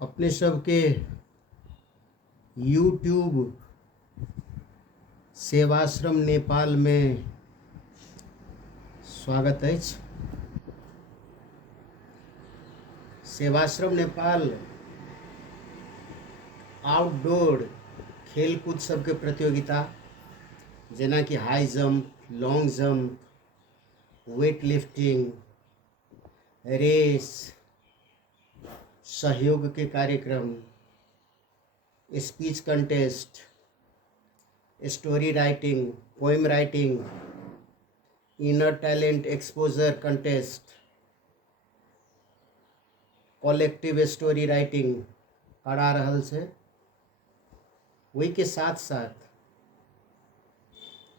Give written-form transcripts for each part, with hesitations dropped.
अपने सबके यूट्यूब सेवाश्रम नेपाल में स्वागत अछि। सेवाश्रम नेपाल आउटडोर खेलकूद सबके प्रतियोगिता जेना कि high jump, long jump, weight lifting, race, सहयोग के कार्यक्रम, speech contest, story writing, poem writing, inner talent exposure contest, collective story writing करा रहल छै। वही के साथ साथ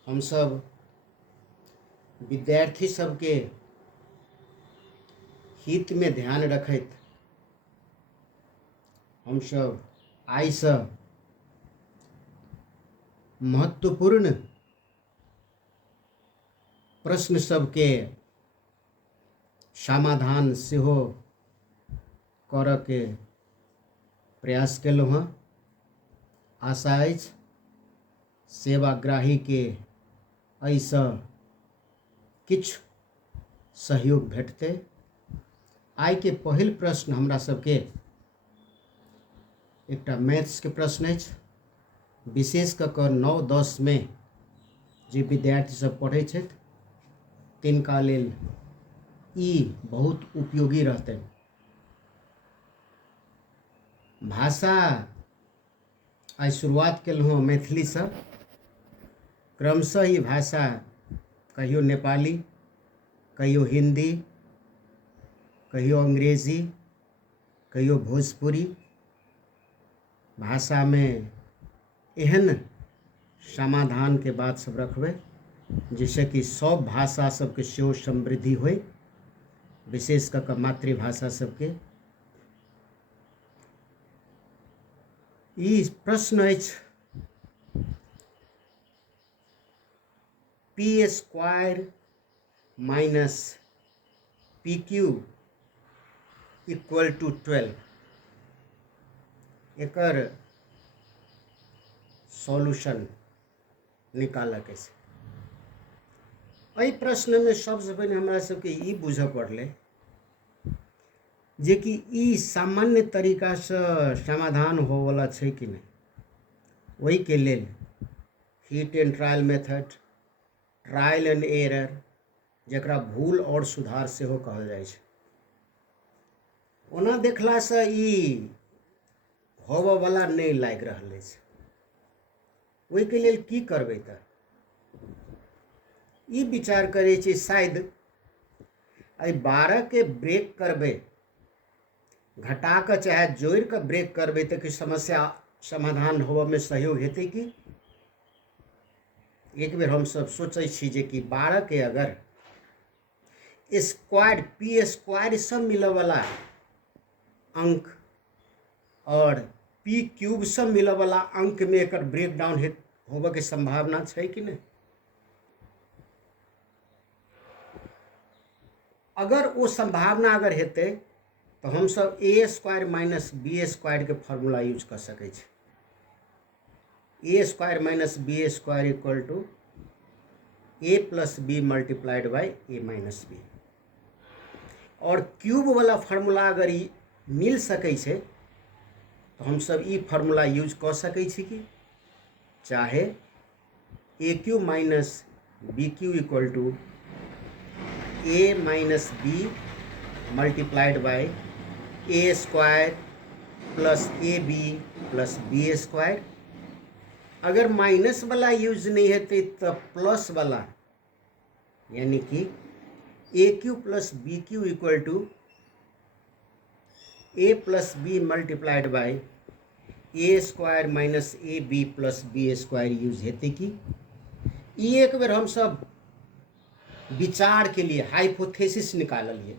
हम सब विद्यार्थी सबके हित में ध्यान रखैत हम सब आइ से महत्वपूर्ण प्रश्न सबके समाधान सेहो करऽ के प्रयास केलहुँ हँ। आशा अछि सेवाग्राही के एहिसँ किछु सहयोग भेटतै। आइ के पहिल प्रश्न हमरा सबके एकटा मैथ्स के प्रश्न अछि। विशेष कऽ कऽ 9-10 में जे विद्यार्थी सब पढ़ै छथि तिनका लेल ई बहुत उपयोगी रहतनि। भाषा आइ शुरुआत केलहुँ हँ मैथिली से। क्रमशः ई भाषा कहियो नेपाली, कहियो हिंदी, कहियो अंग्रेजी, कहियो भोजपुरी भाषा में एहन समाधान के बात सब रखबै जैसे कि सब भाषा सबके सेहो समृद्धि होय, विशेष कऽ कऽ मातृभाषा सबके। ई प्रश्न अछि p square minus p cube equal to 12। एकर सॉल्यूशन निकालऽ के छै। एहि प्रश्न में सबसे पहले हमरा सबके ई बुझऽ पड़लै जे कि ई सामान्य तरीका से समाधान होवला छै कि नहीं। वही के लेल hit and trial method, trial and error, जकरा भूल और सुधार सेहो कहल जाइ छै, ओना देखला से ई होबऽ वाला नहीं लागि रहल अछि। वही के लेल की करबै तऽ ई विचार करै छी शायद एहि 12 के ब्रेक करबै, घटा कऽ चाहे जोड़ि कऽ ब्रेक करबै तऽ कि समस्या समाधान होबऽ में सहयोग हेतै कि। एक बेर हम सब सोचै छी जे कि 12 के अगर स्क्वायर पी स्क्वायर से मिलऽ वाला अंक और पी क्यूब से मिलऽ वाला अंक में एकर ब्रेक डाउन होबऽ के संभावना छै कि नहीं। अगर वो संभावना अगर हेतै तो हम सब a square minus b square के फॉर्मूला यूज कर सकै छी। A square minus b square equal to a plus b multiplied by a minus b. और क्यूब वाला फार्मूला अगर ई मिल सकै छै तो हम सब ई फार्मूला यूज कर सकै छी कि चाहे a cube minus b cube equal to a minus b multiplied by a square plus a b plus b square. अगर माइनस वाला यूज नहीं हेतै तो प्लस वाला यानी कि a cube plus b cube equal to a plus b multiplied by a square minus a b plus b square use हेतै कि। ई एक बेर हम सब विचार के लिए हाइपोथेसिस निकालिए,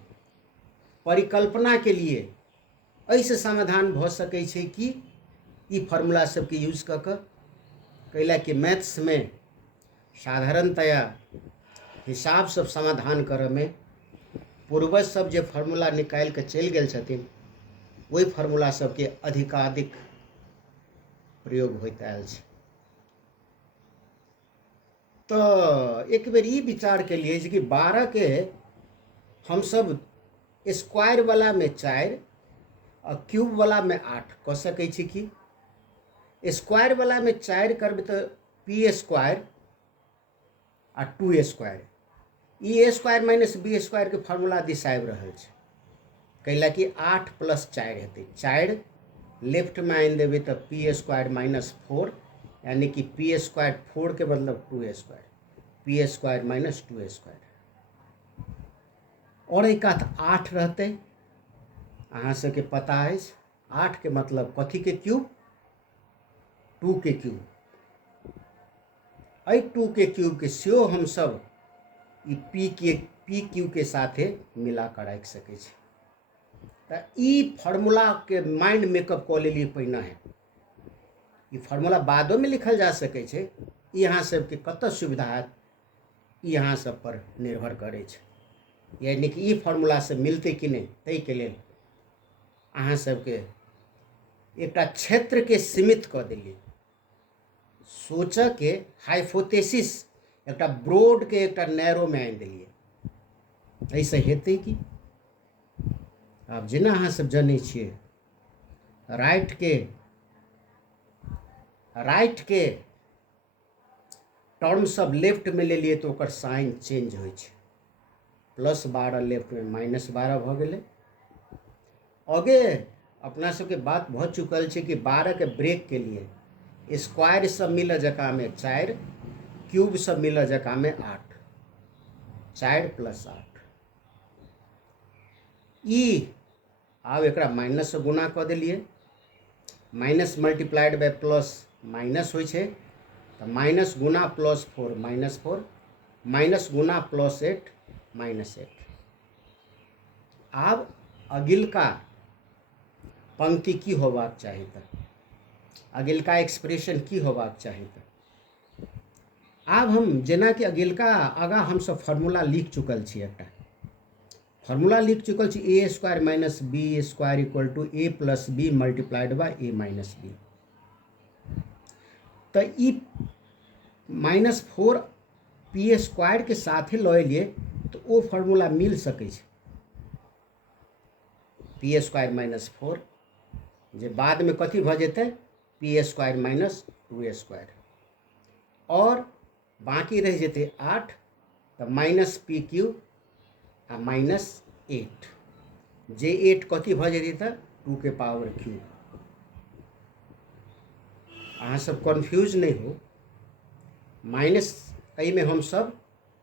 परिकल्पना के लिए ऐसे समाधान भ सकै छै कि ई फार्मूला सबके यूज कऽ कऽ। कैला कि मैथ्स में साधारणतया हिसाब सब समाधान करऽ में पूर्वज सब जे फार्मूला निकालि के चलि गेल छथिन वही फार्मूला सबके अधिकाधिक प्रयोग होइत आयल छै। तो एक बेर ई विचार के लिए कि 12 के हम सब स्क्वायर वाला में 4 और क्यूब वाला में 8 कह सकै छी। कि स्क्वायर वाला में 4 करबै तो पी स्क्वायर आ 2 स्क्वायर, ई ए स्क्वायर माइनस बी स्क्वायर के फार्मूला दिस आबि रहल छै। कैला कि 8 + 4 हेतै, 4 लेफ्ट में आनि देबै तो पी स्क्वायर माइनस 4, यानी कि पी स्क्वायर 4 के मतलब 2 square, P square minus 2 square. और एक 8 रहते, अहाँ सबके पता है 8 के मतलब कथी के क्यूब, 2 के क्यूब। अ 2 के क्यूब के सेहो हम सब पी क्यू के साथे मिला कर राख सके छी। तो ई फार्मूला के माइंड मेकअप कऽ लेलिए पहिने है, ई फार्मूला बादो में लिखल जा सके छै। यहाँ सबके कतऽ सुविधा है यहाँ सब पर निर्भर करे छै, यानी कि ई फार्मूला से मिलते कि नहीं, तै के लेल अहाँ सबके एकटा क्षेत्र के सीमित कऽ देलिए। सोच के हाइपोथेसिस एकटा ब्रॉड के एकटा नैरो में आनि देलिए। ऐसे हेतै कि आब जेना अहाँ सब जानै छियै राइट के टर्म सब लेफ्ट में ले लिए तो ओकर साइन चेंज होइ छै। +12 लेफ्ट में -12 भऽ गेलै। आगे अपना सबके बात भऽ चुकल छै कि 12 के ब्रेक के लिए स्क्वायर सब मिल जगह में 4, क्यूब सब मिल जगह में 8, 4 + 8। ई आब एकरा माइनस से गुना कऽ देलिए, minus multiplied by plus minus होइ छै, तो माइनस गुना +4 -4, माइनस गुना +8 -8। आब अगिलका पंक्ति की होबाक चाही, तो अगिलका एक्सप्रेशन की होबाक चाही। तो आब हम जेना कि अगिलका आगा हम सब फार्मूला लिख चुकल छी, एकटा फार्मूला लिख चुकल छी a square minus b square equal to a plus b multiplied by a minus b. तो ई -4 पी स्क्वायर के साथे लऽ एलिए तो वो फार्मूला मिल सकै छै, पी स्क्वायर -4 जे बाद में कथी भऽ जेतै पी स्क्वायर माइनस 2 स्क्वायर, और बाकी रह जेतै 8, तो माइनस पी क्यूब आ -8, जे 8 कथी भऽ जेतै तऽ 2 के पावर क्यूब। अहाँ सब कन्फ्यूज नहीं हो, माइनस में हम सब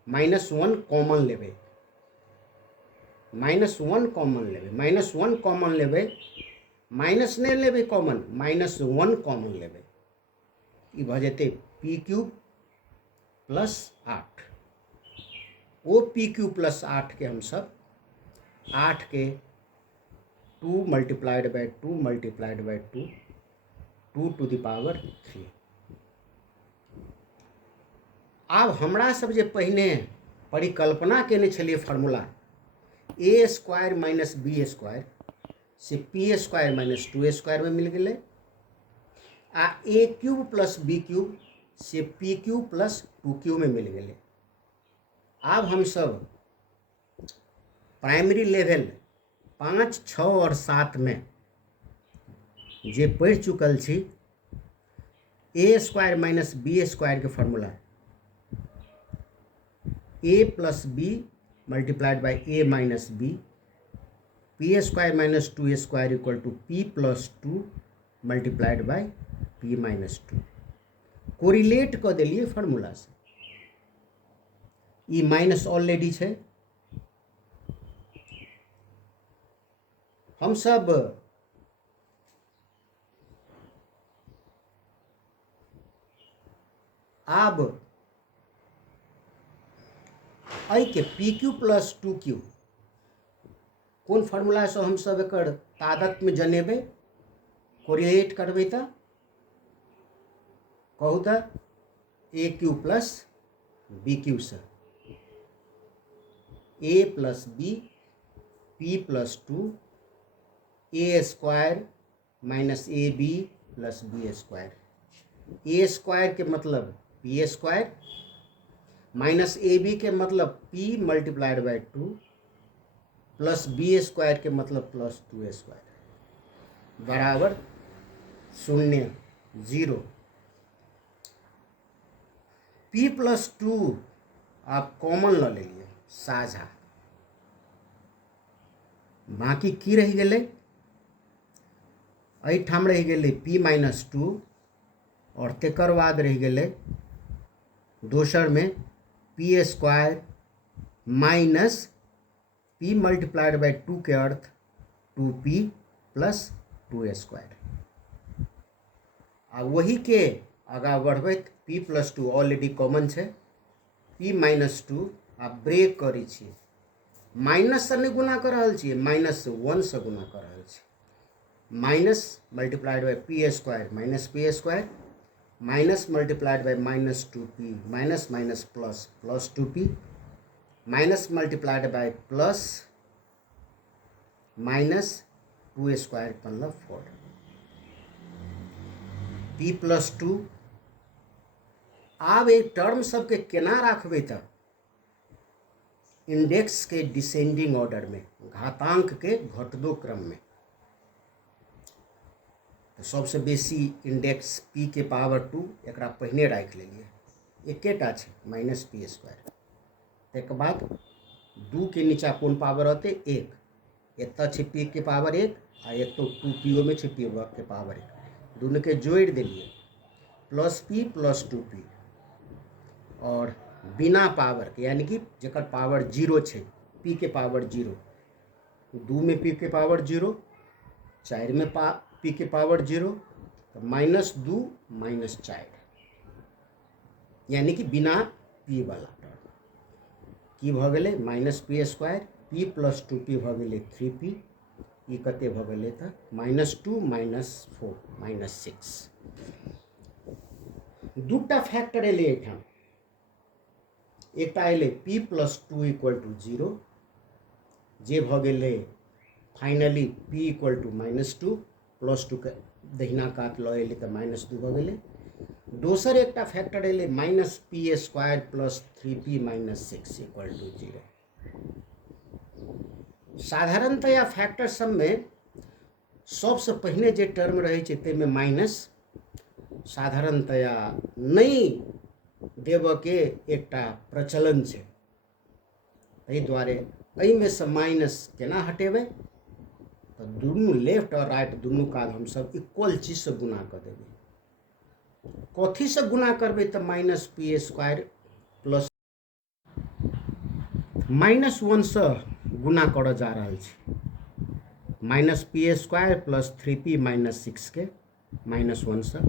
-1 कॉमन लेबै, -1 कॉमन लेबै, -1 कॉमन लेबै, माइनस नहीं लेबै कॉमन, -1 कॉमन लेबै। ई भऽ जेतै पी क्यूब +8। वो पी क्यूब +8 के हम सब 8 के 2 multiplied by 2 multiplied by 2, 2 to the power 3। आब हमरा सब जे पहिने परिकल्पना केने छलिए formula a square minus b square से पी स्क्वायर माइनस 2 स्क्वायर में मिल गए, आ a cube plus b cube से पी क्यूब प्लस 2 क्यूब में मिल गए। अब हम सब प्राइमरी लेवल 5, 6 और 7 में जे पढ़ चुकल छी a square minus b square के formula a plus b multiplied by a minus b, p square minus 2 square equal to p plus 2 multiplied by p minus 2 correlate कऽ देलिए फार्मूला से। ई माइनस ऑलरेडी छै, हम सब आब आई के P Q plus 2 Q कोन formula से हम सब एकर तादत में जनेबै, कोरिलेट करबै तऽ कहू तऽ a cube plus b cube से a plus b p plus 2 a square minus a b plus b square. A square के मतलब p square minus a b के मतलब p multiplied by 2 plus b square के मतलब plus 2 square बराबर 0 0। P plus 2 आप common ल लेलिए साझा, बाकी की रह गए एठाम रह गए पी माइनस 2 और तेकर बाद रह गए दोसर में P square minus P multiplied by 2 के अर्थ 2p प्लस 2 स्क्वायर। आ वही के आगा बढ़बे p प्लस 2 ऑलरेडी कॉमन है, p माइनस 2 आप ब्रेक करै छी, माइनस से नहीं गुना कर रहा छे, माइनस से 1 से गुना कर रहा छे। Minus multiplied by P square minus p square minus multiplied by minus 2p minus minus plus plus 2p minus multiplied by plus minus 2 square मतलब 4। p प्लस 2 आब एक टर्म सबके केना राखबे त इंडेक्स के डिसेंडिंग ऑर्डर में, घातांक के घटदो क्रम में। तो सबसे बेसी इंडेक्स p के पावर 2 एकरा पहिने राख लेलिए, एकेटा छे माइनस पी स्क्वायर। तक बाद 2 के नीचा कौन पावर आते 1, एत छे p के पावर 1 आ एत 2p में छे p के पावर 1, दोनों के जोड़ दिलिए प्लस p प्लस 2p और बिना पावर के यानी कि जकर पावर 0 छे p के पावर 0, 2 में p के पावर 0, 4 में p के पावर 0, तो माइनस 2 माइनस 4 यानी कि बिना p वाला टर्म की भ गेले minus p square, p plus 2p भ गेले 3p, ई कते भ गेले त माइनस 2 माइनस 4 माइनस 6। दूटा फैक्टर एले एठाम, एकटा एले p प्लस 2 इक्वल टू 0 जे भ गेले finally p equal to minus 2 plus 2 के दहिना कात ल एले त माइनस 2 भ गेले। दोसर एकटा फैक्टर एले minus p square plus 3p minus 6 equal to 0। साधारणतया फैक्टर सब में सबसे पहले जे टर्म रहे छे ते में माइनस साधारणतया नहीं देव के एकटा प्रचलन छे, एहि द्वारे एहि में से माइनस केना हटेबे तो दुनू लेफ्ट और राइट दुनू काज हम सब इक्वल चीज से गुना कर देबे। कथी से गुना करबे तो minus p square plus minus 1 से गुना कर जा रहा है, minus p square plus 3p minus 6 के माइनस 1 से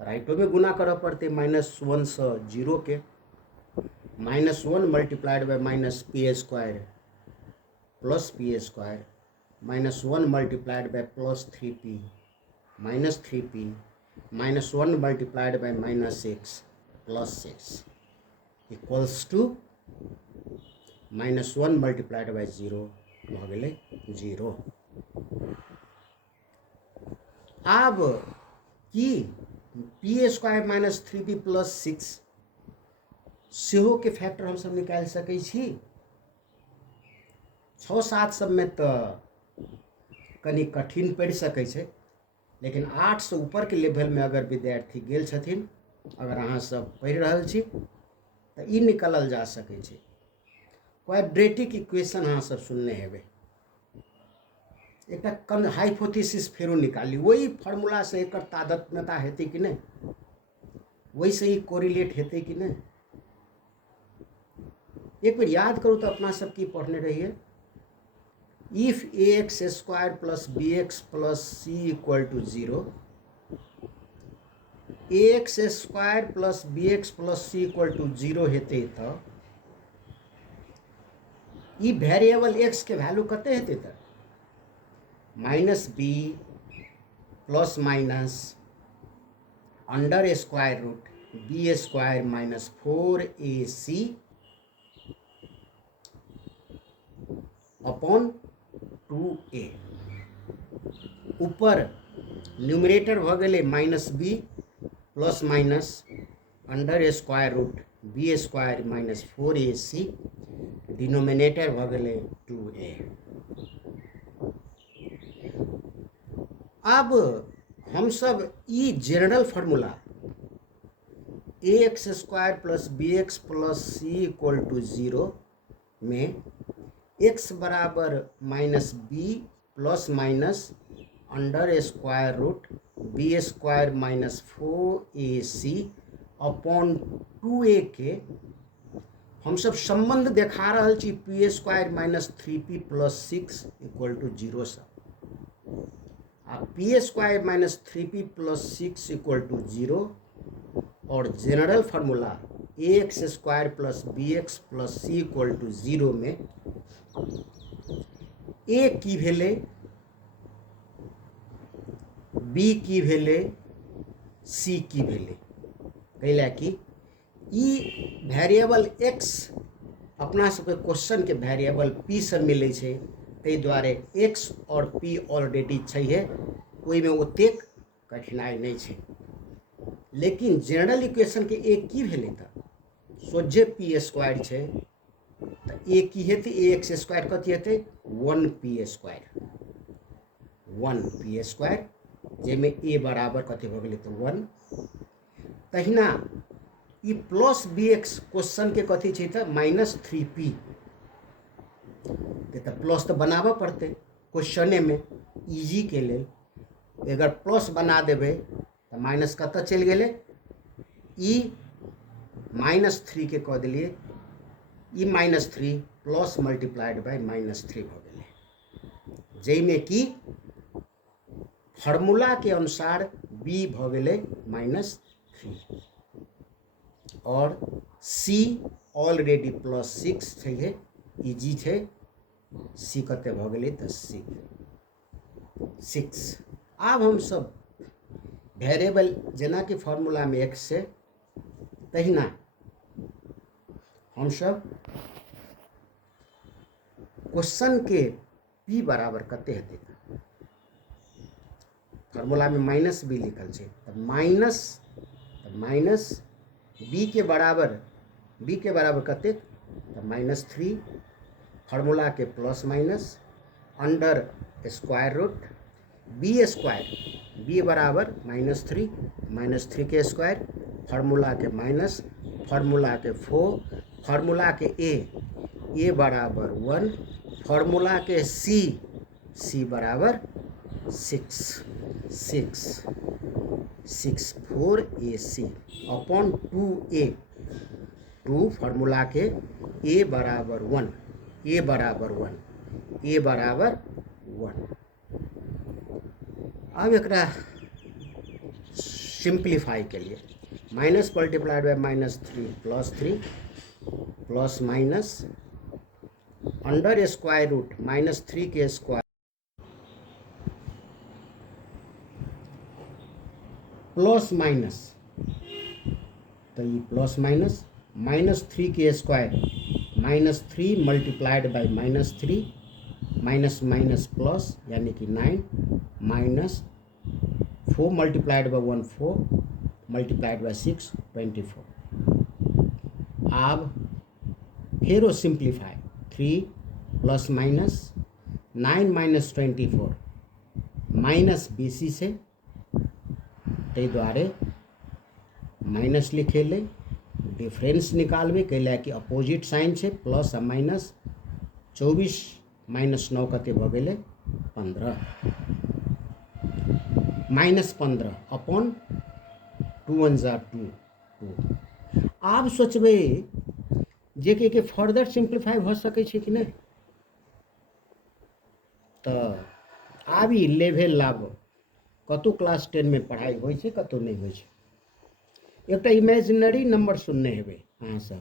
राइटो में गुना कर पड़ते माइनस 1 से 0 के, minus 1 multiplied by minus p square plus p square minus 1 multiplied by plus 3p minus 3p minus 1 multiplied by minus 6 plus 6 equals to minus 1 multiplied by 0 भ गेले 0। अब की P square minus 3p plus 6 सेहो के factor हम सब निकाल सकै छी। 6-7 सब में तो कनी कठिन पड़ सकै छै, लेकिन 8 से ऊपर के लेवल में अगर विद्यार्थी गेल छथिन, अगर अहाँ सब पढ़ि रहल छी तो ई निकालल जा सकै छै। क्वाड्रेटिक इक्वेशन अहाँ सब सुनने हेबे, एक हाइपोथेसिस फेरो निकाली, वही फार्मूला से एक तादात्म्यता हेतै कि नहीं, वही से ही कोरिलेट हेतै कि नहीं। एक बार याद करूँ तो अपना सब की पढ़ने रहिए, if ax square plus bx plus c equal to 0, ax square plus bx plus c equal to 0 हेतै तो ई वेरिएबल x के वैल्यू कते हेतै तो minus b plus minus under square root b square minus 4ac upon 2a। ऊपर numerator भ गेलै minus b plus minus under square root b square minus 4ac, denominator भ गेलै 2a। अब हम सब ई general formula ax square plus bx plus c equal to 0 में x बराबर minus b plus minus under square root b square minus 4ac upon 2a के हम सब संबंध देखा रहा छी p square minus 3p plus 6 equal to 0 से। आ p square minus 3p plus 6 equal to 0 और general formula ax square plus bx plus c equal to 0 में a की भेले, b की भेले, c की भेले, कैला कि ई वेरिएबल x अपना सबके क्वेश्चन के वेरिएबल p से मिले छै, तै द्वारे x और p ऑलरेडी छै, ओइ में ओतेक कठिनाई नहीं छै। लेकिन जनरल इक्वेशन के a की भेले त सोझे p स्क्वायर छै, त a की हेतै ax स्क्वायर कथि हेतै 1p स्क्वायर, 1p स्क्वायर जेमे a बराबर कथि भ गेलै त 1। तहिना ई प्लस bx क्वेश्चन के कथि छै त माइनस 3p, त प्लस तो बनाबे पड़ते क्वेश्चने में इजी के लेल। अगर प्लस बना देबे तो माइनस कत चल गेले, ई माइनस 3 के कह दिलिए, ई minus 3 plus multiplied by minus 3 भ गेले, जैमे कि फार्मूला के अनुसार b भ गेले माइनस 3 और c ऑलरेडी प्लस 6 छै, इजी छै, c कते भ गेले त 6। अब हम सब वेरिएबल जेना कि फार्मूला में x से, तहिना हम सब क्वेश्चन के p बराबर कते हेतै, फार्मूला में माइनस b लिखल छै, त माइनस b के बराबर कते त माइनस 3, फार्मूला के plus minus under square root b square, b बराबर माइनस 3 के स्क्वायर, फार्मूला के माइनस, फार्मूला के 4, फार्मूला के a बराबर 1, फार्मूला के c बराबर 6 4ac अपॉन 2a, 2 फार्मूला के a बराबर 1, a बराबर 1। अब एकरा सिंप्लीफाई के लिए minus multiplied by minus 3 plus minus under square root minus 3 के स्क्वायर प्लस माइनस, तो ये प्लस माइनस माइनस 3 के square minus 3 multiplied by minus 3, minus minus plus यानी कि 9 minus 4 multiplied by 1 4 multiplied by 6 24। अब फेरो simplify 3 plus minus 9 minus 24 minus बीसी से, तै द्वारे माइनस लिखेले, डिफरेंस निकालबे कैला कि अपोजिट साइन छै, प्लस आ माइनस 24 माइनस 9 कते भ गेले 15, माइनस 15 अपॉन 2 1 जा 2। आब सोचबे जे के फर्दर सिंप्लीफाई भ सकै छै कि नहीं, तो आब ई लेवल लाबो कतौ क्लास 10 में पढ़ाई होय छै, कतौ नहीं होय छै। एकटा इमेजिनरी नंबर सुनने हेबे अहाँ सब,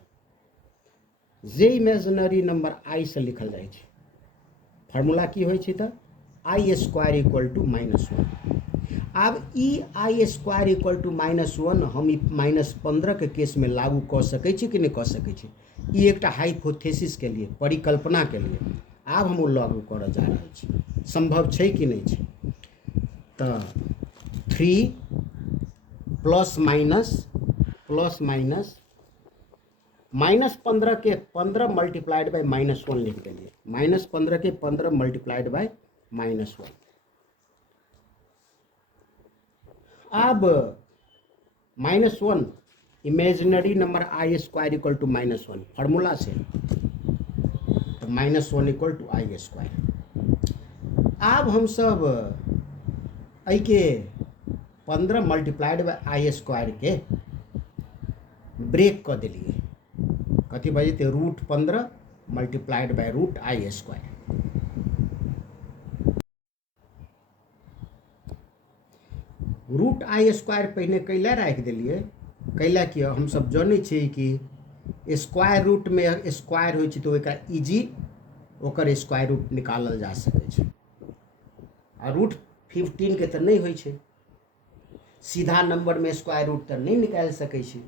जे इमेजिनरी नंबर आई से लिखल जाय छै, फार्मूला की होय छै त आई स्क्वायर इक्वल टू माइनस 1। आब ई आई स्क्वायर इक्वल टू माइनस 1 हम ई माइनस 15 के केस में लागू क सकै छी कि नहीं क सकै छी, ई एकटा हाइपोथेसिस के लिए, परिकल्पना के लिए आब हम लागू करऽ जा रहल छी, संभव छै कि नहीं छै। तो 3 प्लस माइनस -15 के 15 मल्टीप्लाइड बाय -1 लिख दिए। -15 के 15 मल्टीप्लाइड बाय -1। अब -1 imaginary number i square equal to -1 formula से, तो -1 इक्वल टू आई स्क्वायर। अब हम सब आई के 15 मल्टीप्लाइड बाय आई स्क्वायर के ब्रेक कर दिलिए। कथी बजे √15 multiplied by root i square. Root i square पहले कैला रख दिलिए, कैला कि हम सब जाने छी कि स्क्वायर रूट में स्क्वायर हो तो एक इजी ओकर स्क्वायर रूट निकालल जा सके छै। आ √15 के तो नहीं होइ छै, सीधा नंबर में स्क्वायर रूट तो नहीं निकाल सके छी।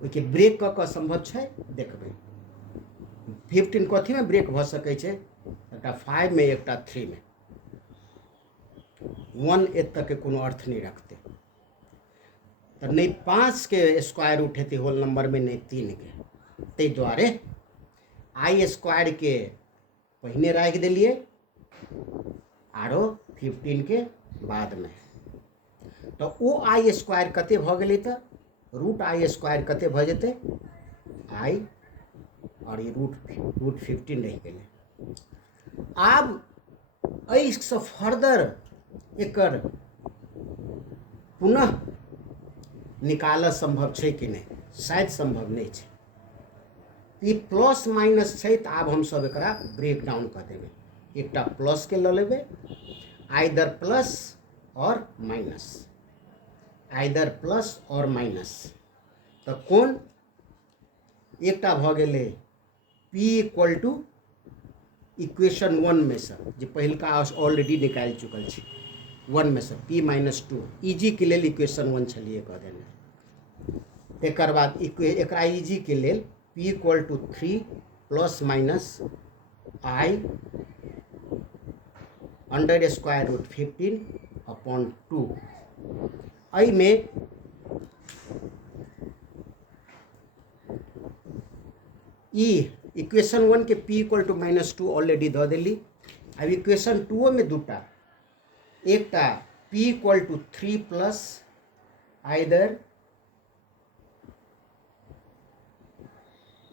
ओके ब्रेक क संभव छै देखबे। 15 कथी में ब्रेक भ सके छै, एकटा 5 में एकटा 3 में। 1 एत तक के कोनो अर्थ नहीं रखते, तो नहीं 5 के स्क्वायर रूट हेतै होल नंबर में, नहीं 3 के। ते द्वारे आई स्क्वायर के पहिने रख दिलिए आरो 15 के बाद में। तो वो आई स्क्वायर कते भ गेलै, तो रूट आई स्क्वायर कते भ जेतै आई, और ये रूट 15 रह गेलै। आब एहिसँ फर्दर एकर पुनः निकालऽ संभव छै कि नहीं, शायद संभव नहीं छै। ई प्लस माइनस छै, तो आब हम सब एकरा ब्रेक डाउन कर देबै। एकटा प्लस के ल लेबै, आइदर प्लस और माइनस, आइदर प्लस और माइनस। तो कोन एकटा भ गेलै P इक्वल टू इक्वेशन 1 में से, जे पहिलका ऑलरेडी निकाल चुकल छी, 1 में से P -2 इजी के लेल इक्वेशन 1 छलिए कह देने। एक बाद एकरा इजी के लेल P equal to 3 plus minus i under square root 15 upon 2। आई में इक्वेशन 1 के P इक्वल टू -2 ऑलरेडी द दिली। अब इक्वेशन 2 में दूटा, एकटा P equal to 3 plus either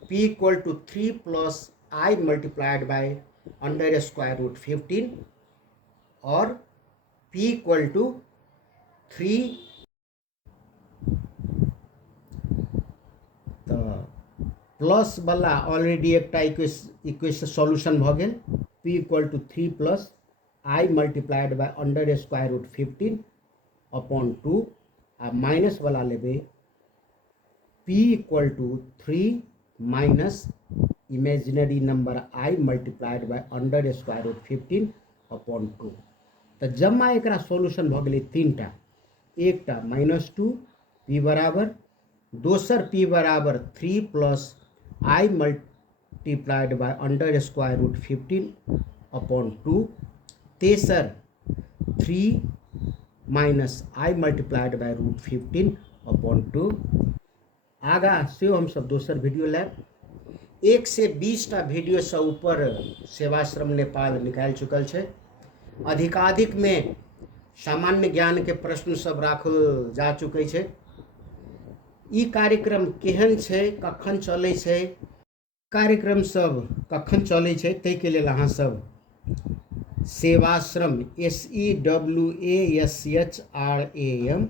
P equal to 3 plus i multiplied by under square root 15, और P इक्वल टू 3 प्लस वाला ऑलरेडी एकटा इक्वेशन सॉल्यूशन भ गेल। P equal to 3 plus i multiplied by under square root 15 upon 2। आ minus वाला लेबे P equal to 3 minus imaginary number i multiplied by under square root 15 upon 2। तो जमा एकरा सॉल्यूशन भ गेलै 3टा, एकटा -2 P बराबर, दोसर P बराबर 3 plus i multiplied by under square root 15 upon 2, तेसर 3 minus i multiplied by root 15 upon 2। आगा से हम सब दोसर वीडियो लैब 1 से 20टा वीडियो से ऊपर सेवाश्रम नेपाल निकाल चुकल छै। अधिकाधिक में सामान्य ज्ञान के प्रश्न सब राखल जा चुके छै। ई कार्यक्रम केहन छै, कखन चलै छै, कार्यक्रम सब कखन चलै छै, तै के लेल अहाँ सब सेवाश्रम SEWASHRAM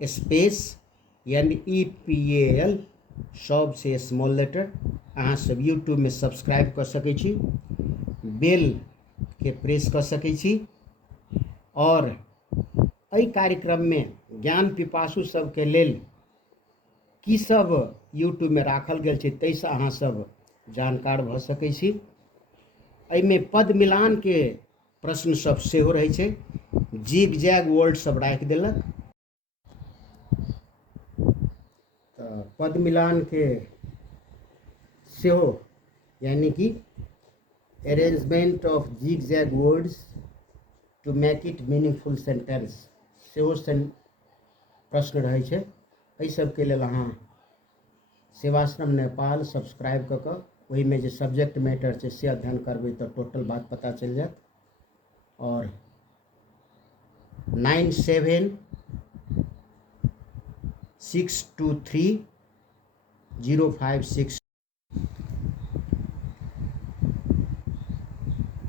स्पेस NEPAL सब से स्मॉल लेटर अहाँ सब यूट्यूब में सब्सक्राइब कर सकै छी, बेल के प्रेस कर सकै छी। और एहि कार्यक्रम में ज्ञान पिपासु सब के लेल की सब यूट्यूब में राखल गेल छै, तैसे अहाँ सब जानकार भ सकै छी। एहि में पद मिलान के प्रश्न सब सेहो रहै छै, जिग जैग वर्ड सब राखि देलक। तो पद मिलान के सेहो, यानी कि arrangement of zigzag words to make it meaningful sentence सेहो प्रश्न रहै छै। एहि सबके लेल अहाँ सेवाश्रम नेपाल सब्सक्राइब कऽ कऽ ओहिमे जे सब्जेक्ट मैटर छै से अध्ययन करबै तऽ टोटल बात पता चलि जायत। और 97623056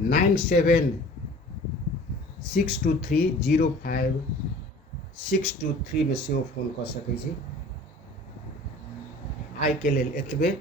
9762305623 में सेहो फोन कऽ सकै छी। आइ के लेल एतबे।